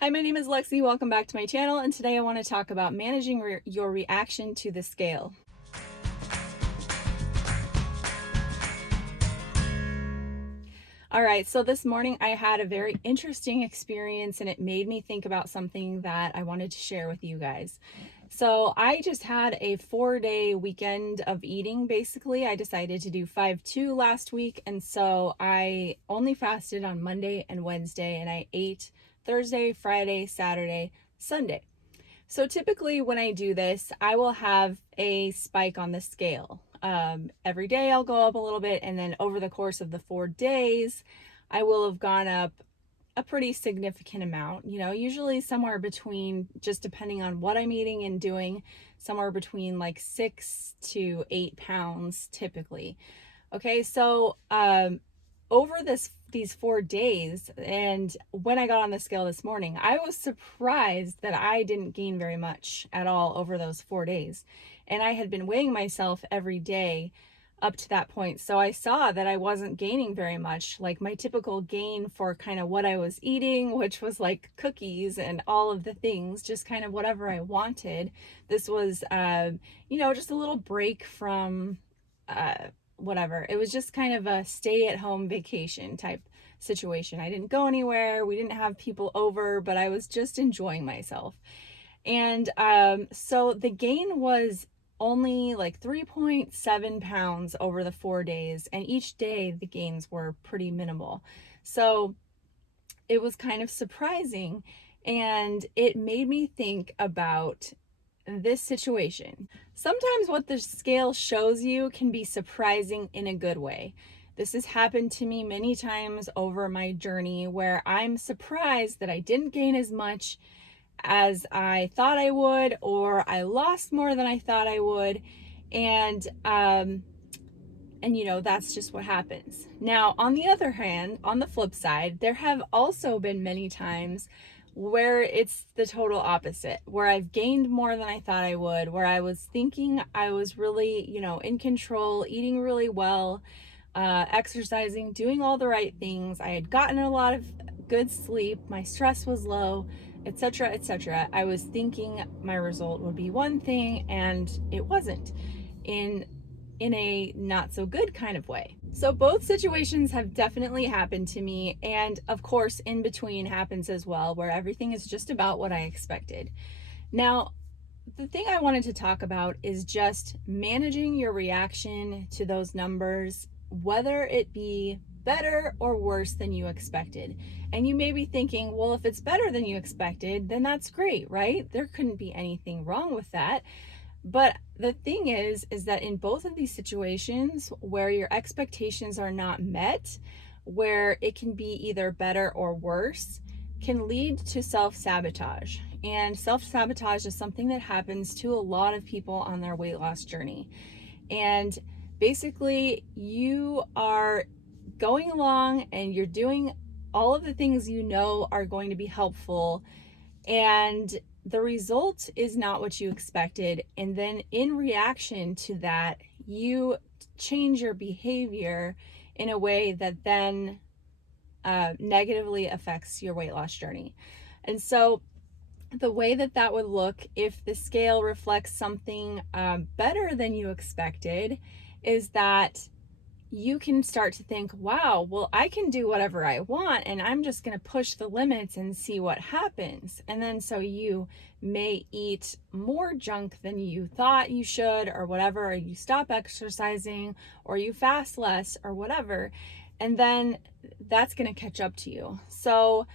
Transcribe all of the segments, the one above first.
Hi, my name is Lexi. Welcome back to my channel, and today I want to talk about managing your reaction to the scale. All right, so this morning I had a very interesting experience and it made me think about something that I wanted to share with you guys. So I just had a 4-day weekend of eating. Basically, I decided to do 5-2 last week, and so I only fasted on Monday and Wednesday, and I ate Thursday, Friday, Saturday, Sunday. So typically when I do this, I will have a spike on the scale. Every day I'll go up a little bit, and then over the course of the 4 days, I will have gone up a pretty significant amount, usually somewhere between, just depending on what I'm eating and doing, somewhere between like 6 to 8 pounds typically. Okay, so over these 4 days, and when I got on the scale this morning, I was surprised that I didn't gain very much at all over those 4 days. And I had been weighing myself every day up to that point. So I saw that I wasn't gaining very much, like my typical gain for kind of what I was eating, which was like cookies and all of the things, just kind of whatever I wanted. This was, just a little break from, whatever. It was just kind of a stay at home vacation type situation. I didn't go anywhere. We didn't have people over, but I was just enjoying myself. And so the gain was only like 3.7 pounds over the 4 days, and each day the gains were pretty minimal. So it was kind of surprising, and it made me think about this situation. Sometimes what the scale shows you can be surprising in a good way. This has happened to me many times over my journey where I'm surprised that I didn't gain as much as I thought I would, or I lost more than I thought I would. And that's just what happens. Now, on the other hand, on the flip side, there have also been many times where it's the total opposite, where I've gained more than I thought I would, where I was thinking I was really, in control, eating really well, exercising, doing all the right things. I had gotten a lot of good sleep. My stress was low, etc., etc. I was thinking my result would be one thing, and it wasn't, in a not so good kind of way. So both situations have definitely happened to me, and of course in between happens as well, where everything is just about what I expected. Now, the thing I wanted to talk about is just managing your reaction to those numbers, whether it be better or worse than you expected. And you may be thinking, well, if it's better than you expected, then that's great, right? There couldn't be anything wrong with that. But the thing is that in both of these situations where your expectations are not met, where it can be either better or worse, can lead to self-sabotage. And self-sabotage is something that happens to a lot of people on their weight loss journey. And basically, you are going along and you're doing all of the things you know are going to be helpful, and the result is not what you expected. And then in reaction to that, you change your behavior in a way that then negatively affects your weight loss journey. And so the way that would look if the scale reflects something better than you expected is that you can start to think, wow, well, I can do whatever I want, and I'm just going to push the limits and see what happens. And then so you may eat more junk than you thought you should, or whatever, or you stop exercising, or you fast less, or whatever. And then that's going to catch up to you. So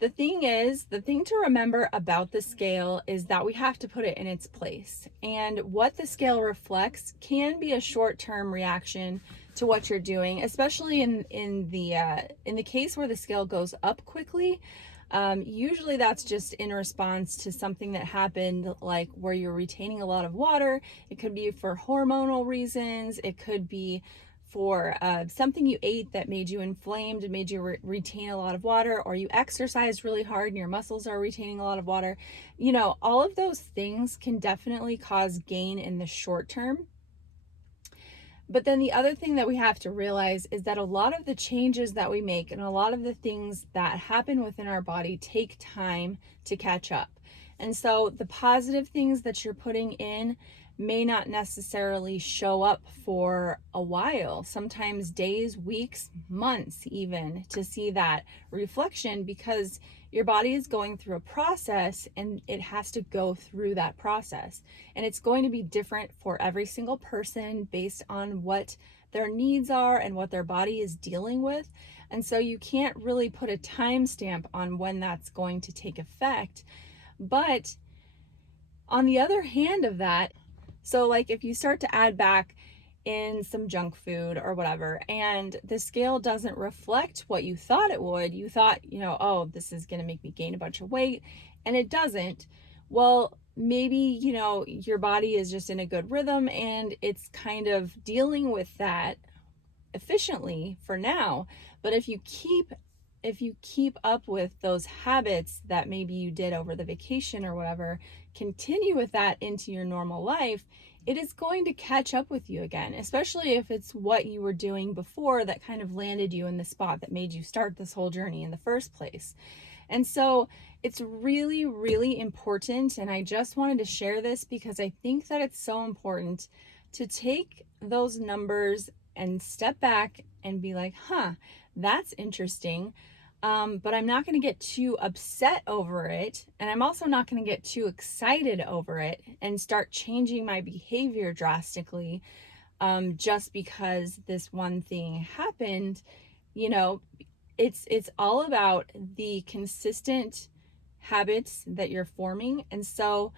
the thing to remember about the scale is that we have to put it in its place. And what the scale reflects can be a short-term reaction to what you're doing, especially in the case where the scale goes up quickly. Usually that's just in response to something that happened, like where you're retaining a lot of water. It could be for hormonal reasons. It could be for something you ate that made you inflamed and made you retain a lot of water, or you exercised really hard and your muscles are retaining a lot of water. All of those things can definitely cause gain in the short term. But then the other thing that we have to realize is that a lot of the changes that we make and a lot of the things that happen within our body take time to catch up. And so the positive things that you're putting in may not necessarily show up for a while, sometimes days, weeks, months, even to see that reflection, because your body is going through a process and it has to go through that process. And it's going to be different for every single person based on what their needs are and what their body is dealing with. And so you can't really put a timestamp on when that's going to take effect. But on the other hand of that, so like if you start to add back in some junk food or whatever, and the scale doesn't reflect what you thought it would, you thought, oh, this is going to make me gain a bunch of weight, and it doesn't. Well, maybe, your body is just in a good rhythm and it's kind of dealing with that efficiently for now. But if you keep up with those habits that maybe you did over the vacation or whatever, continue with that into your normal life, it is going to catch up with you again, especially if it's what you were doing before that kind of landed you in the spot that made you start this whole journey in the first place. And so it's really, really important. And I just wanted to share this because I think that it's so important to take those numbers and step back and be like, that's interesting. But I'm not going to get too upset over it. And I'm also not going to get too excited over it and start changing my behavior drastically just because this one thing happened. It's all about the consistent habits that you're forming. And so,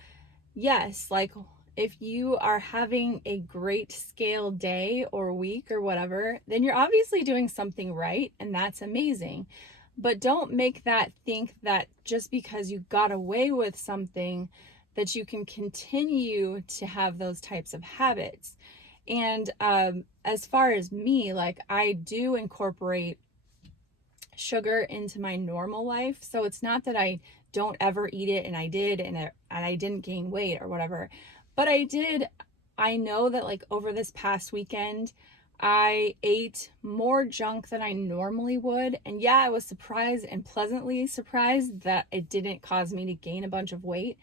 yes, like if you are having a great scale day or week or whatever, then you're obviously doing something right, and that's amazing. But don't make that think that just because you got away with something that you can continue to have those types of habits. And as far as me, like I do incorporate sugar into my normal life. So it's not that I don't ever eat it, and I did, and I didn't gain weight or whatever. But I know that like over this past weekend, I ate more junk than I normally would. And yeah, I was surprised and pleasantly surprised that it didn't cause me to gain a bunch of weight.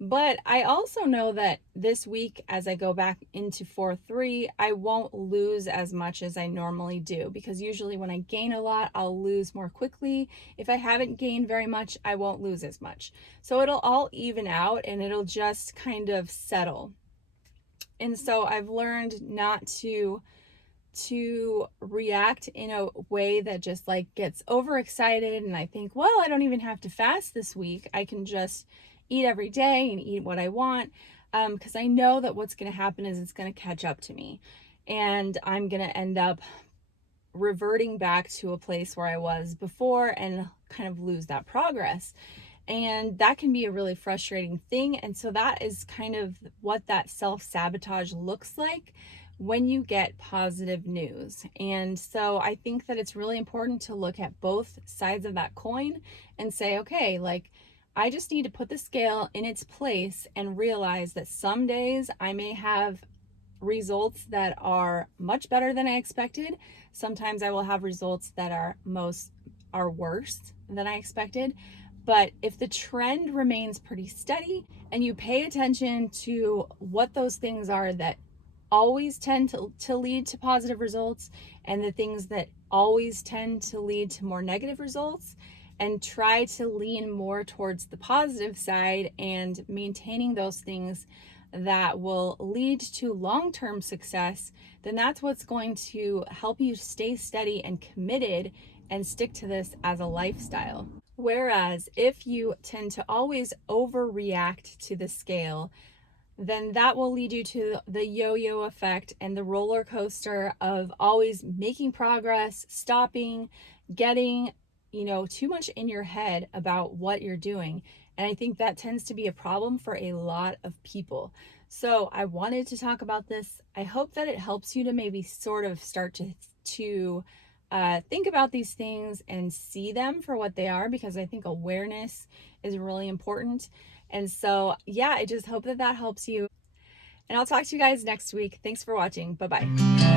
But I also know that this week, as I go back into 4-3, I won't lose as much as I normally do, because usually when I gain a lot, I'll lose more quickly. If I haven't gained very much, I won't lose as much. So it'll all even out and it'll just kind of settle. And so I've learned not to react in a way that just like gets overexcited and I think, well, I don't even have to fast this week. I can just eat every day and eat what I want, because I know that what's going to happen is it's going to catch up to me and I'm going to end up reverting back to a place where I was before and kind of lose that progress. And that can be a really frustrating thing. And so that is kind of what that self-sabotage looks like when you get positive news. And so I think that it's really important to look at both sides of that coin and say, okay, like I just need to put the scale in its place and realize that some days I may have results that are much better than I expected. Sometimes I will have results that are worse than I expected. But if the trend remains pretty steady and you pay attention to what those things are that always tend to lead to positive results and the things that always tend to lead to more negative results, and try to lean more towards the positive side and maintaining those things that will lead to long-term success, then that's what's going to help you stay steady and committed and stick to this as a lifestyle. Whereas if you tend to always overreact to the scale, then that will lead you to the yo-yo effect and the roller coaster of always making progress, stopping, getting, too much in your head about what you're doing. And I think that tends to be a problem for a lot of people. So I wanted to talk about this. I hope that it helps you to maybe sort of start to think about these things and see them for what they are, because I think awareness is really important. And so, yeah, I just hope that helps you. And I'll talk to you guys next week. Thanks for watching. Bye-bye.